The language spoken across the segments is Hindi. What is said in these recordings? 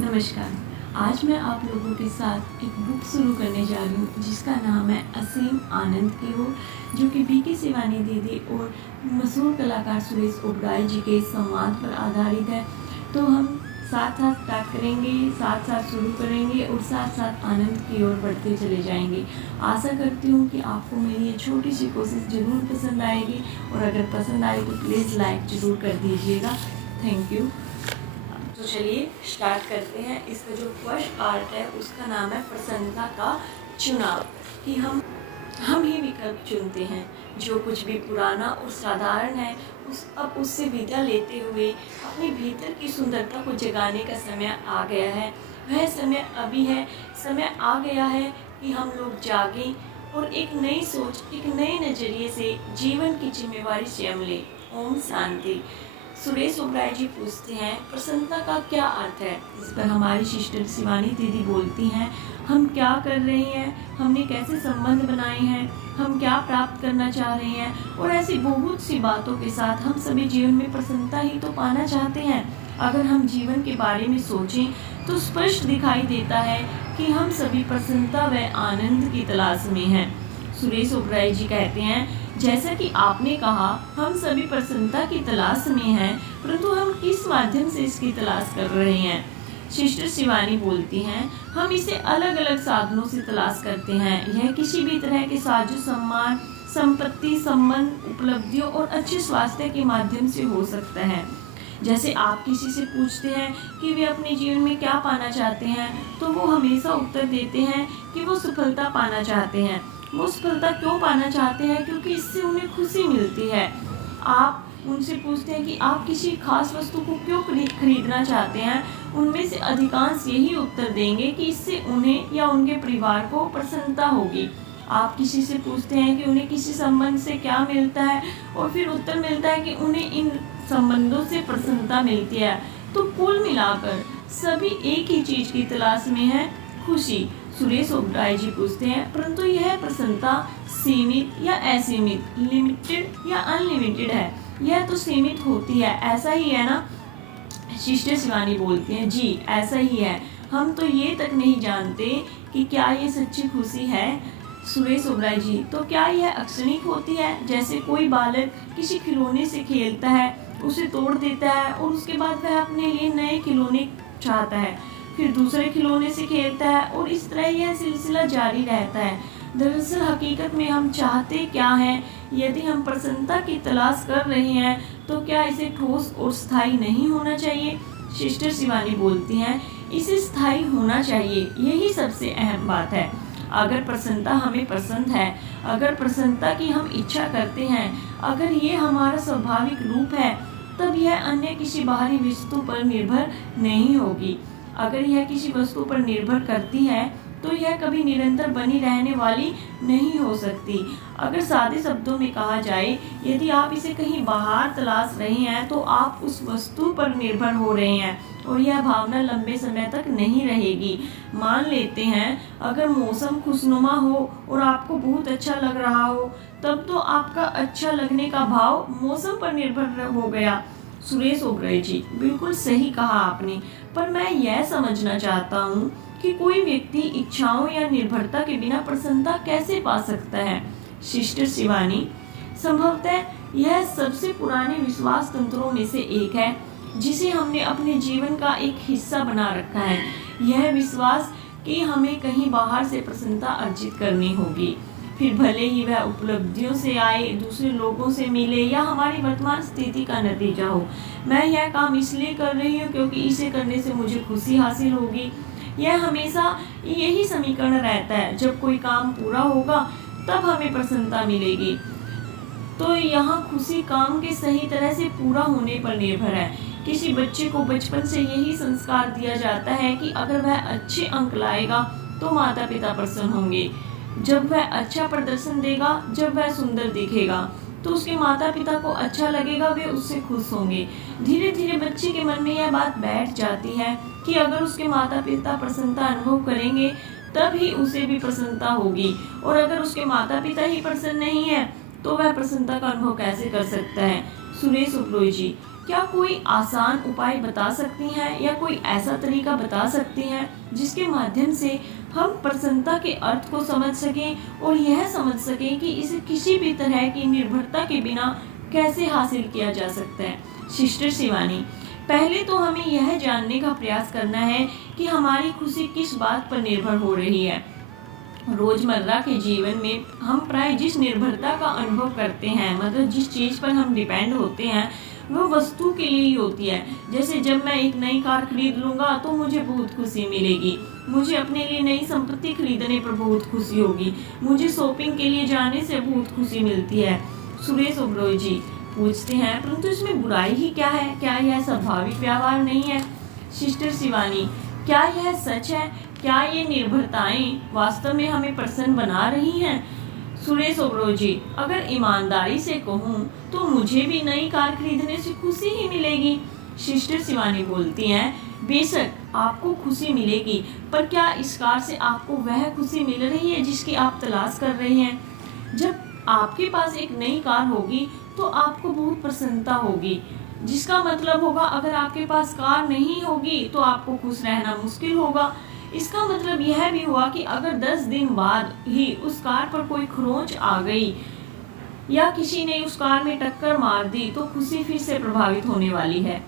नमस्कार। आज मैं आप लोगों के साथ एक बुक शुरू करने जा रही हूँ जिसका नाम है असीम आनंद की हो, जो कि बीके शिवानी दीदी और मशहूर कलाकार सुरेश ओबराय जी के संवाद पर आधारित है। तो हम साथ साथ स्टार्ट करेंगे, साथ साथ शुरू करेंगे और साथ साथ आनंद की ओर बढ़ते चले जाएंगे। आशा करती हूँ कि आपको मेरी ये छोटी सी कोशिश ज़रूर पसंद आएगी, और अगर पसंद आए तो प्लीज़ लाइक ज़रूर कर दीजिएगा। Thank you. तो चलिए स्टार्ट करते हैं। इसका जो फर्स्ट पार्ट है उसका नाम है प्रसन्नता का चुनाव। कि हम ही विकल्प चुनते हैं। जो कुछ भी पुराना और साधारण है अब उससे विदा लेते हुए अपने भीतर की सुंदरता को जगाने का समय आ गया है। वह समय अभी है। समय आ गया है कि हम लोग जागें और एक नई सोच, एक नए नज़रिए से जीवन की जिम्मेवारी स्वयं लें। ओम शांति। सुरेश ओबराय जी पूछते हैं, प्रसन्नता का क्या अर्थ है? इस पर हमारी सिस्टर शिवानी दीदी बोलती हैं, हम क्या कर रहे हैं, हमने कैसे संबंध बनाए हैं, हम क्या प्राप्त करना चाह रहे हैं, और ऐसी बहुत सी बातों के साथ हम सभी जीवन में प्रसन्नता ही तो पाना चाहते हैं। अगर हम जीवन के बारे में सोचें तो स्पष्ट दिखाई देता है कि हम सभी प्रसन्नता व आनंद की तलाश में हैं। सुरेश ओबराय जी कहते हैं, जैसा कि आपने कहा, हम सभी प्रसन्नता की तलाश में हैं, परंतु हम किस माध्यम से इसकी तलाश कर रहे हैं? सिस्टर शिवानी बोलती हैं, हम इसे अलग अलग साधनों से तलाश करते हैं। यह किसी भी तरह के साजो सम्मान, संपत्ति, संबंध, उपलब्धियों और अच्छे स्वास्थ्य के माध्यम से हो सकता है। जैसे आप किसी से पूछते हैं कि वे अपने जीवन में क्या पाना चाहते हैं, तो वो हमेशा उत्तर देते हैं कि वो सफलता पाना चाहते हैं। वो सफलता क्यों पाना चाहते हैं? क्योंकि इससे उन्हें खुशी मिलती है। आप उनसे पूछते हैं कि आप किसी खास वस्तु को क्यों खरीदना चाहते हैं, उनमें से अधिकांश यही उत्तर देंगे कि इससे उन्हें या उनके परिवार को प्रसन्नता होगी। आप किसी से पूछते हैं कि उन्हें किसी संबंध से क्या मिलता है, और फिर उत्तर मिलता है कि उन्हें इन संबंधों से प्रसन्नता मिलती है। तो कुल मिलाकर सभी एक ही चीज की तलाश में है, खुशी। सुरेश ओबराय जी पूछते हैं, परंतु यह प्रसन्नता सीमित या असीमित, लिमिटेड या अनलिमिटेड है? यह तो सीमित होती है, ऐसा ही है ना? सिस्टर शिवानी बोलती हैं, जी ऐसा ही है। हम तो ये तक नहीं जानते कि क्या ये सच्ची खुशी है। सुरेश ओबराय जी, तो क्या यह अक्षणिक होती है? जैसे कोई बालक किसी खिलौने से खेलता है, उसे तोड़ देता है और उसके बाद वह अपने लिए नए खिलौने चाहता है, फिर दूसरे खिलौने से खेलता है, और इस तरह यह सिलसिला जारी रहता है। दरअसल हकीकत में हम चाहते क्या हैं? यदि हम प्रसन्नता की तलाश कर रहे हैं तो क्या इसे ठोस और स्थायी नहीं होना चाहिए? सिस्टर शिवानी बोलती हैं, इसे स्थायी होना चाहिए, यही सबसे अहम बात है। अगर प्रसन्नता हमें पसंद है, अगर प्रसन्नता की हम इच्छा करते हैं, अगर ये हमारा स्वाभाविक रूप है, तब यह अन्य किसी बाहरी वस्तु पर निर्भर नहीं होगी। अगर यह किसी वस्तु पर निर्भर करती है तो यह कभी निरंतर बनी रहने वाली नहीं हो सकती। अगर सादे शब्दों में कहा जाए, यदि आप इसे कहीं बाहर तलाश रहे हैं तो आप उस वस्तु पर निर्भर हो रहे हैं, और यह भावना लंबे समय तक नहीं रहेगी। मान लेते हैं अगर मौसम खुशनुमा हो और आपको बहुत अच्छा लग रहा हो, तब तो आपका अच्छा लगने का भाव मौसम पर निर्भर हो गया। सुरेश ओबराय जी, बिल्कुल सही कहा आपने, पर मैं यह समझना चाहता हूँ कि कोई व्यक्ति इच्छाओं या निर्भरता के बिना प्रसन्नता कैसे पा सकता है? सिस्टर शिवानी, संभवतः यह सबसे पुराने विश्वास तंत्रों में से एक है जिसे हमने अपने जीवन का एक हिस्सा बना रखा है। यह विश्वास कि हमें कहीं बाहर से प्रसन्नता अर्जित करनी होगी, फिर भले ही वह उपलब्धियों से आए, दूसरे लोगों से मिले, या हमारी वर्तमान स्थिति का नतीजा हो। मैं यह काम इसलिए कर रही हूँ क्योंकि इसे करने से मुझे खुशी हासिल होगी। यह हमेशा यही समीकरण रहता है, जब कोई काम पूरा होगा तब हमें प्रसन्नता मिलेगी। तो यहाँ खुशी काम के सही तरह से पूरा होने पर निर्भर है। किसी बच्चे को बचपन से यही संस्कार दिया जाता है कि अगर वह अच्छे अंक लाएगा तो माता पिता प्रसन्न होंगे, जब वह अच्छा प्रदर्शन देगा, जब वह सुंदर दिखेगा तो उसके माता पिता को अच्छा लगेगा, वे उससे खुश होंगे। धीरे धीरे बच्चे के मन में यह बात बैठ जाती है कि अगर उसके माता पिता प्रसन्नता अनुभव करेंगे तब ही उसे भी प्रसन्नता होगी, और अगर उसके माता पिता ही प्रसन्न नहीं है तो वह प्रसन्नता का अनुभव कैसे कर सकता है? सुरेश ओबराय जी, क्या कोई आसान उपाय बता सकती हैं या कोई ऐसा तरीका बता सकती हैं जिसके माध्यम से हम प्रसन्नता के अर्थ को समझ सकें और यह समझ सकें कि इसे किसी भी तरह की निर्भरता के बिना कैसे हासिल किया जा सकता है। सिस्टर शिवानी, पहले तो हमें यह जानने का प्रयास करना है कि हमारी खुशी किस बात पर निर्भर हो रही है। रोजमर्रा के जीवन में हम प्राय जिस निर्भरता का अनुभव करते हैं, मतलब जिस चीज़ पर हम डिपेंड होते हैं, वह वस्तु के लिए ही होती है। जैसे जब मैं एक नई कार खरीद लूँगा तो मुझे बहुत खुशी मिलेगी, मुझे अपने लिए नई संपत्ति खरीदने पर बहुत खुशी होगी, मुझे शॉपिंग के लिए जाने से बहुत खुशी मिलती है। सुरेश ओबरॉय जी पूछते हैं, परंतु इसमें बुराई ही क्या है? क्या यह स्वाभाविक व्यवहार नहीं है? सिस्टर शिवानी, क्या यह सच है? क्या ये निर्भरताएं वास्तव में हमें प्रसन्न बना रही हैं? सुरेश ओबरॉय जी, अगर ईमानदारी से कहूँ तो मुझे भी नई कार खरीदने से खुशी ही मिलेगी। सिस्टर शिवानी बोलती हैं, बेशक आपको खुशी मिलेगी, पर क्या इस कार से आपको वह खुशी मिल रही है जिसकी आप तलाश कर रहे हैं? जब आपके पास एक नई कार होगी तो आपको बहुत प्रसन्नता होगी, जिसका मतलब होगा अगर आपके पास कार नहीं होगी तो आपको खुश रहना मुश्किल होगा। इसका मतलब यह भी हुआ कि अगर 10 दिन बाद ही उस कार पर कोई खरोंच आ गई या किसी ने उस कार में टक्कर मार दी तो खुशी फिर से प्रभावित होने वाली है,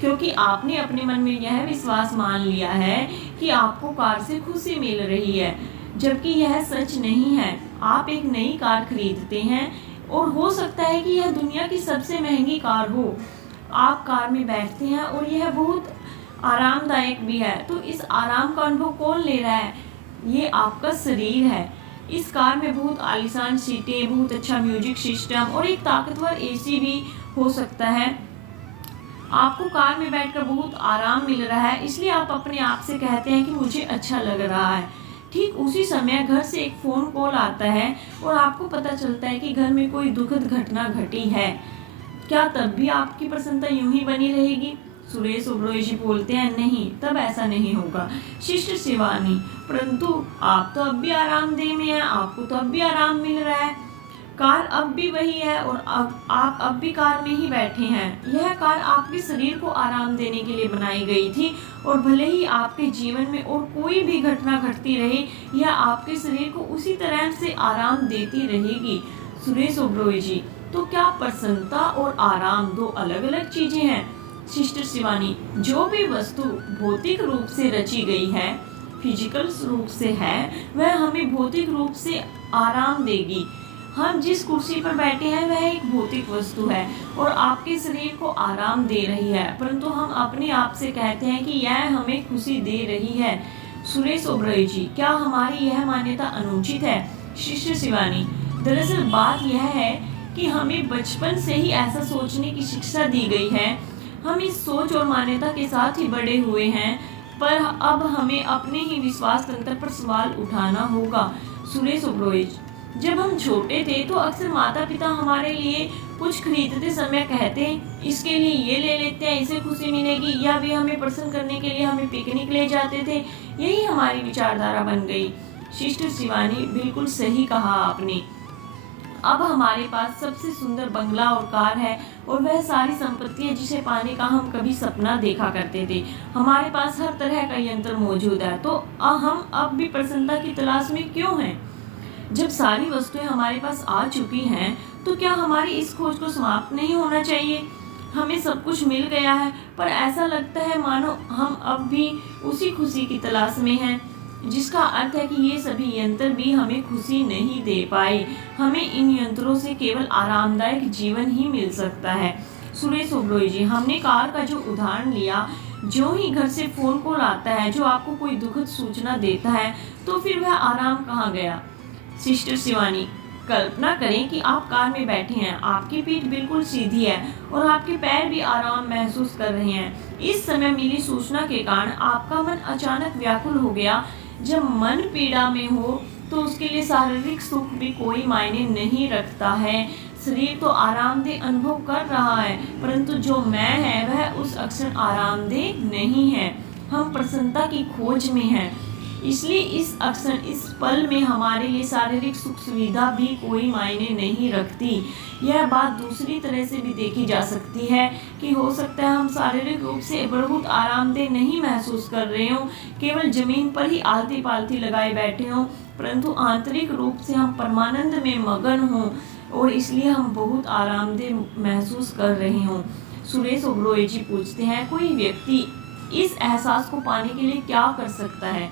क्योंकि आपने अपने मन में यह विश्वास मान लिया है कि आपको कार से खुशी मिल रही है, जबकि यह सच नहीं है। आप एक नई कार खरीदते हैं और हो सकता है कि यह दुनिया की सबसे महंगी कार हो। आप कार में बैठते हैं और यह बहुत आरामदायक भी है, तो इस आराम का अनुभव कौन ले रहा है? ये आपका शरीर है। इस कार में बहुत आलीशान सीटें, बहुत अच्छा म्यूजिक सिस्टम और एक ताकतवर एसी भी हो सकता है। आपको कार में बैठकर बहुत आराम मिल रहा है, इसलिए आप अपने आप से कहते हैं कि मुझे अच्छा लग रहा है। ठीक उसी समय घर से एक फ़ोन कॉल आता है और आपको पता चलता है कि घर में कोई दुखद घटना घटी है। क्या तब भी आपकी प्रसन्नता यूं ही बनी रहेगी? सुरेश ओबरॉय जी बोलते हैं, नहीं, तब ऐसा नहीं होगा। सिस्टर शिवानी, परंतु आप तो अब भी आरामदेह में हैं, आपको तो अब भी आराम मिल रहा है, कार अब भी वही है और आप अब भी कार में ही बैठे हैं। यह कार आपके शरीर को आराम देने के लिए बनाई गई थी और भले ही आपके जीवन में और कोई भी घटना घटती रहे, यह आपके शरीर को उसी तरह से आराम देती रहेगी। सुरेश ओबरॉय जी, तो क्या प्रसन्नता और आराम दो अलग अलग चीजें हैं? सिस्टर शिवानी, जो भी वस्तु भौतिक रूप से रची गई है, फिजिकल रूप से है, वह हमें भौतिक रूप से आराम देगी। हम जिस कुर्सी पर बैठे हैं वह एक भौतिक वस्तु है और आपके शरीर को आराम दे रही है, परंतु हम अपने आप से कहते हैं कि यह हमें खुशी दे रही है। सुरेश ओबरॉय जी, क्या हमारी यह मान्यता अनुचित है? सिस्टर शिवानी, दरअसल बात यह है कि हमें बचपन से ही ऐसा सोचने की शिक्षा दी गई है। हम इस सोच और मान्यता के साथ ही बड़े हुए हैं, पर अब हमें अपने ही विश्वास तंत्र पर सवाल उठाना होगा। सुरेश ओबरॉय, जब हम छोटे थे तो अक्सर माता पिता हमारे लिए कुछ खरीदते समय कहते हैं, इसके लिए ये ले लेते हैं, इसे खुशी मिलेगी, या वे हमें प्रसन्न करने के लिए हमें पिकनिक ले जाते थे। यही हमारी विचारधारा बन गई। सिस्टर शिवानी, बिल्कुल सही कहा आपने। अब हमारे पास सबसे सुंदर बंगला और कार है और वह सारी संपत्ति है जिसे पाने का हम कभी सपना देखा करते थे। हमारे पास हर तरह का यंत्र मौजूद है, तो हम अब भी प्रसन्नता की तलाश में क्यों हैं? जब सारी वस्तुएं हमारे पास आ चुकी हैं, तो क्या हमारी इस खोज को समाप्त नहीं होना चाहिए? हमें सब कुछ मिल गया है, पर ऐसा लगता है मानो हम अब भी उसी खुशी की तलाश में हैं, जिसका अर्थ है कि ये सभी यंत्र भी हमें खुशी नहीं दे पाए। हमें इन यंत्रों से केवल आरामदायक जीवन ही मिल सकता है। सुरेश ओबरॉय जी, हमने कार का जो उदाहरण लिया, जो ही घर से फोन कॉल आता है जो आपको कोई दुखद सूचना देता है, तो फिर वह आराम कहाँ गया? सिस्टर शिवानी, कल्पना करें कि आप कार में बैठे हैं, आपकी पीठ बिल्कुल सीधी है और आपके पैर भी आराम महसूस कर रहे हैं। इस समय मिली सूचना के कारण आपका मन अचानक व्याकुल हो गया। जब मन पीड़ा में हो तो उसके लिए शारीरिक सुख भी कोई मायने नहीं रखता है। शरीर तो आरामदेह अनुभव कर रहा है, परंतु जो मैं है वह उस अक्षर आरामदेह नहीं है। हम प्रसन्नता की खोज में हैं। इसलिए इस अक्सर इस पल में हमारे लिए शारीरिक सुख सुविधा भी कोई मायने नहीं रखती। यह बात दूसरी तरह से भी देखी जा सकती है कि हो सकता है हम शारीरिक रूप से बहुत आरामदेह नहीं महसूस कर रहे हों, केवल जमीन पर ही आलती पालती लगाए बैठे हों, परंतु आंतरिक रूप से हम परमानंद में मगन हों और इसलिए हम बहुत आरामदेह महसूस कर रहे हों। सुरेश ओबरॉय जी पूछते हैं, कोई व्यक्ति इस एहसास को पाने के लिए क्या कर सकता है?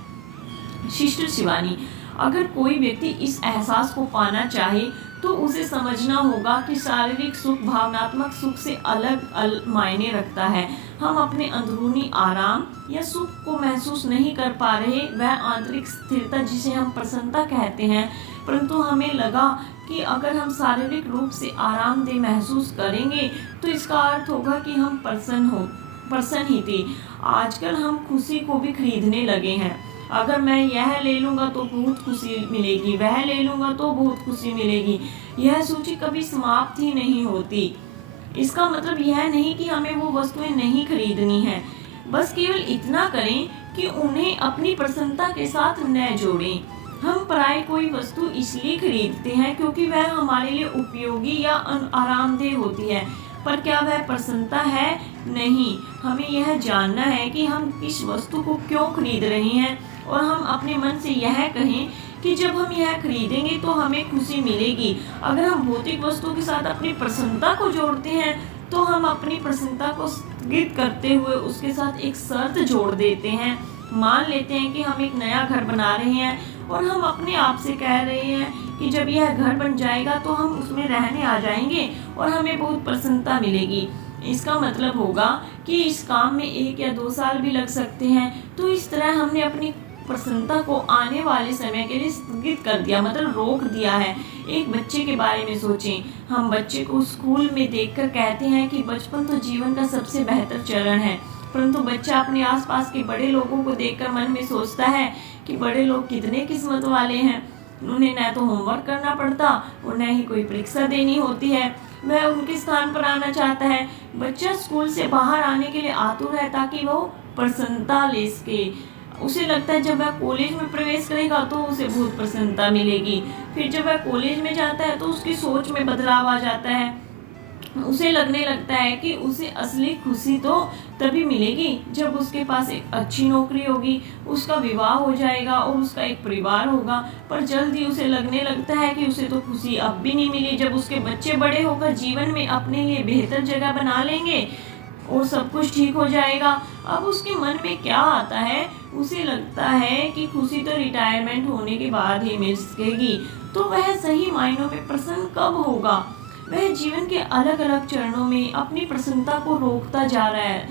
सिस्टर शिवानी, अगर कोई व्यक्ति इस एहसास को पाना चाहे तो उसे समझना होगा कि शारीरिक सुख भावनात्मक सुख से अलग मायने रखता है। हम अपने अंदरूनी आराम या सुख को महसूस नहीं कर पा रहे, वह आंतरिक स्थिरता जिसे हम प्रसन्नता कहते हैं, परंतु हमें लगा कि अगर हम शारीरिक रूप से आरामदेह महसूस करेंगे तो इसका अर्थ होगा कि हम प्रसन्न ही थे। आजकल हम खुशी को भी खरीदने लगे हैं। अगर मैं यह ले लूँगा तो बहुत खुशी मिलेगी, वह ले लूँगा तो बहुत खुशी मिलेगी। यह सूची कभी समाप्त ही नहीं होती। इसका मतलब यह नहीं कि हमें वो वस्तुएं नहीं खरीदनी है, बस केवल इतना करें कि उन्हें अपनी प्रसन्नता के साथ न जोड़ें। हम पराई कोई वस्तु इसलिए खरीदते हैं क्योंकि वह हमारे लिए उपयोगी या आरामदेह होती है, पर क्या वह प्रसन्नता है? नहीं। हमें यह जानना है कि हम किस वस्तु को क्यों खरीद रहे हैं और हम अपने मन से यह कहें कि जब हम यह खरीदेंगे तो हमें खुशी मिलेगी। अगर हम भौतिक वस्तु के साथ अपनी प्रसन्नता को जोड़ते हैं तो हम अपनी प्रसन्नता को स्थगित करते हुए उसके साथ एक शर्त जोड़ देते हैं। मान लेते हैं कि हम एक नया घर बना रहे हैं और हम अपने आप से कह रहे हैं कि जब यह घर बन जाएगा तो हम उसमें रहने आ जाएंगे और हमें बहुत प्रसन्नता मिलेगी। इसका मतलब होगा कि इस काम में 1 या 2 साल भी लग सकते हैं। तो इस तरह हमने अपनी प्रसन्नता को आने वाले समय के लिए स्थगित कर दिया, मतलब रोक दिया है। एक बच्चे के बारे में सोचें। हम बच्चे को स्कूल में देखकर कहते हैं कि बचपन तो जीवन का सबसे बेहतर चरण है, परंतु बच्चा अपने आसपास के बड़े लोगों को देखकर मन में सोचता है कि बड़े लोग कितने किस्मत वाले हैं, उन्हें न तो होमवर्क करना पड़ता और न ही कोई परीक्षा देनी होती है। वह उनके स्थान पर आना चाहता है। बच्चा स्कूल से बाहर आने के लिए आतुर है ताकि वो प्रसन्नता ले सके। उसे लगता है जब वह कॉलेज में प्रवेश करेगा तो उसे बहुत प्रसन्नता मिलेगी। फिर जब वह कॉलेज में जाता है तो उसकी सोच में बदलाव आ जाता है। उसे लगने लगता है कि उसे असली खुशी तो तभी मिलेगी जब उसके पास एक अच्छी नौकरी होगी, उसका विवाह हो जाएगा और उसका एक परिवार होगा। पर जल्द ही उसे लगने लगता है कि उसे तो खुशी अब भी नहीं मिली। जब उसके बच्चे बड़े होकर जीवन में अपने लिए बेहतर जगह बना लेंगे और सब कुछ ठीक हो जाएगा, अब उसके मन में क्या आता है? उसे लगता है कि खुशी तो रिटायरमेंट होने के बाद ही मिल सकेगी। तो वह सही मायनों में प्रसन्न कब होगा? वह जीवन के अलग अलग चरणों में अपनी प्रसन्नता को रोकता जा रहा है,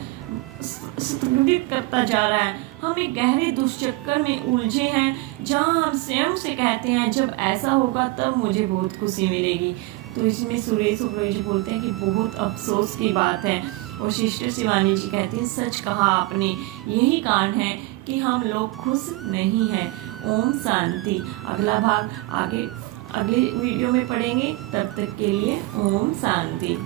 स्थगित करता जा रहा है। हम एक गहरे दुष्चक्कर में उलझे हैं जहां हम स्वयं से कहते हैं जब ऐसा होगा तब मुझे बहुत खुशी मिलेगी। तो इसमें सुरेश ओबरॉय जी बोलते हैं कि बहुत अफसोस की बात है। और सिस्टर शिवानी जी कहती हैं, सच कहा आपने, यही कारण है कि हम लोग खुश नहीं हैं। ओम शांति। अगला भाग अगले वीडियो में पढ़ेंगे। तब तक के लिए ओम शांति।